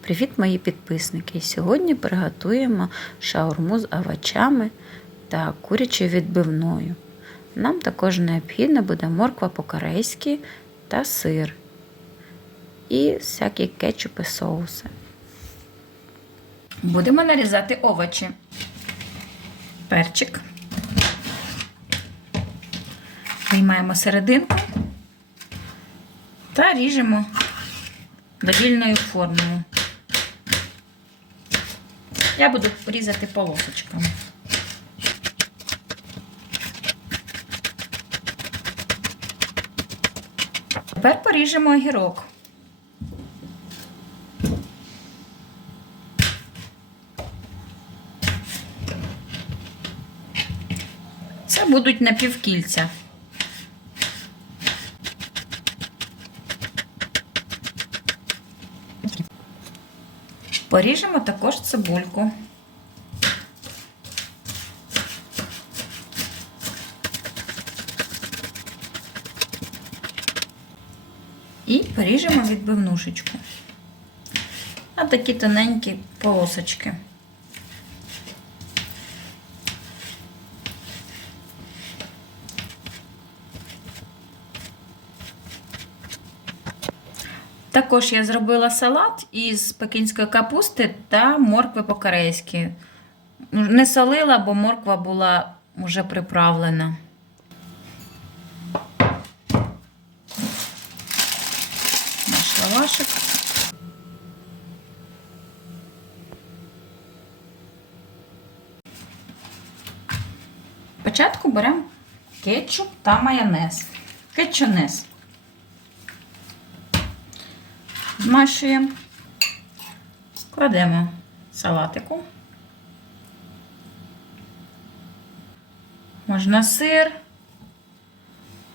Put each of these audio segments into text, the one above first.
Привіт, мої підписники! Сьогодні приготуємо шаурму з овочами та курячою відбивною. Нам також необхідна буде морква по-корейськи та сир і всякі кетчупи соуси. Будемо нарізати овочі. Перчик. Виймаємо серединку та ріжемо довільною формою. Я буду різати полосочками. Тепер поріжемо огірок. Це будуть напівкільця. Поріжемо також цибульку. І поріжемо відбивнушечку. А такі тоненькі полосочки. Також я зробила салат із пекінської капусти та моркви по-корейськи. Ну, Не солила, бо морква була вже приправлена. Наш лавашик. Спочатку беремо кетчуп та майонез. Кетчунез. Змащуємо, кладемо салатику. Можна сир,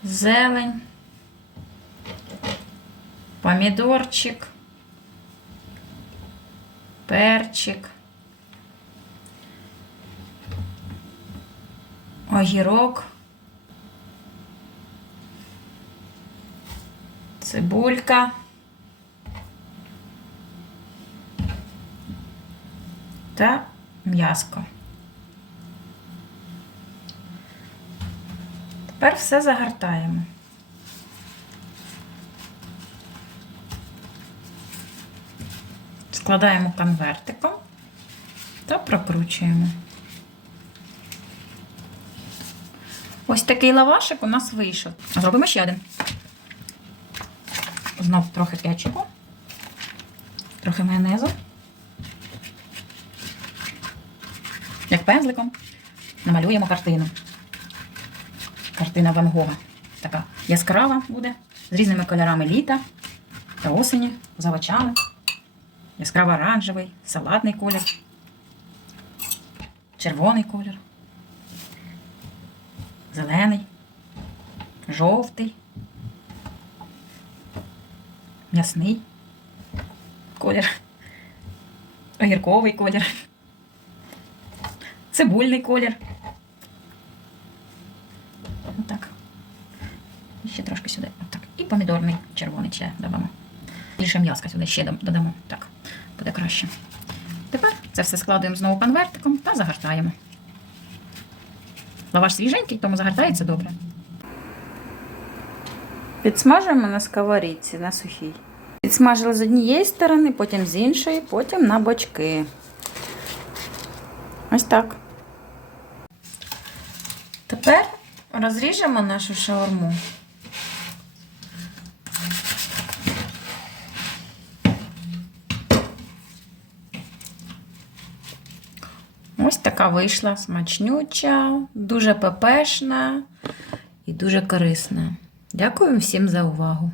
зелень, помідорчик, перчик, огірок, цибулька. Та м'яско. Тепер все загортаємо. Складаємо конвертиком та прокручуємо. Ось такий лавашик у нас вийшов. Зробимо ще один. Знов трохи кетчупу, трохи майонезу. Як пензликом, намалюємо картину. Картина Ван Гога. Така яскрава буде, з різними кольорами літа та осені, з овочами. Яскраво оранжевий, салатний колір, червоний колір, зелений, жовтий, м'ясний колір, огірковий колір цибульний колір. Отак. Ще трошки сюди. Отак. І помідорний червоний ще додамо. Більше м'яска сюди ще додамо. Так, буде краще. Тепер це все складуємо знову конвертиком та загортаємо. Лаваш свіженький, тому загортається добре. Підсмажуємо на сковорідці на сухій. Підсмажили з однієї сторони, потім з іншої, потім на бочки. Ось так. Тепер розріжемо нашу шаурму. Ось така вийшла смачнюча, дуже пепешна і дуже корисна. Дякую всім за увагу!